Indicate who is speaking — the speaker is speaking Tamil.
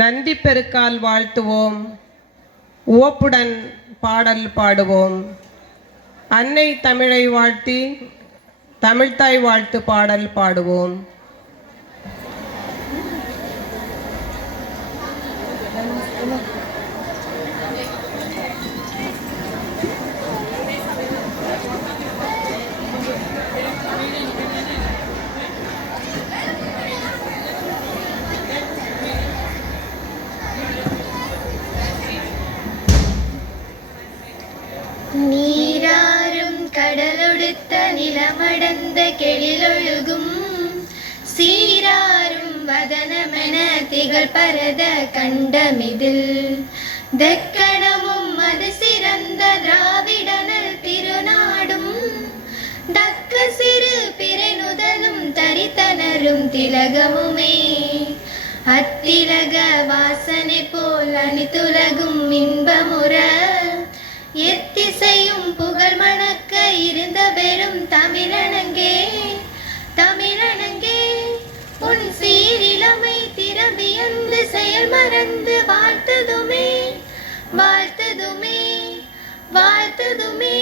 Speaker 1: நந்தி பெருக்கால் வாழ்த்துவோம். ஓப்புடன் பாடல் பாடுவோம். அன்னை தமிழை வாழ்த்தி தமிழ்த்தாய் வாழ்த்து பாடல் பாடுவோம்.
Speaker 2: நீராறும் கடலொடுத்த நிலமடந்த கெழிலொழுகும். சீராறும் வதனமென திகழ் பரத கண்டமிதில். தக்கணமும் அது சிறந்த திராவிடனல் திருநாடும். தக்க சிறு பிறனுதலும் தரித்தனரும் திலகமுமே. அத்திலக வாசனை போல் அணித்துலகும் மின் புகழ் மணக்க இருந்த வெறும் தமிழனங்கே தமிழனங்கே உன் சீரிழமை திறவியந்து செயல் மறந்து வாழ்த்ததுமே வாழ்த்ததுமே வாழ்த்ததுமே.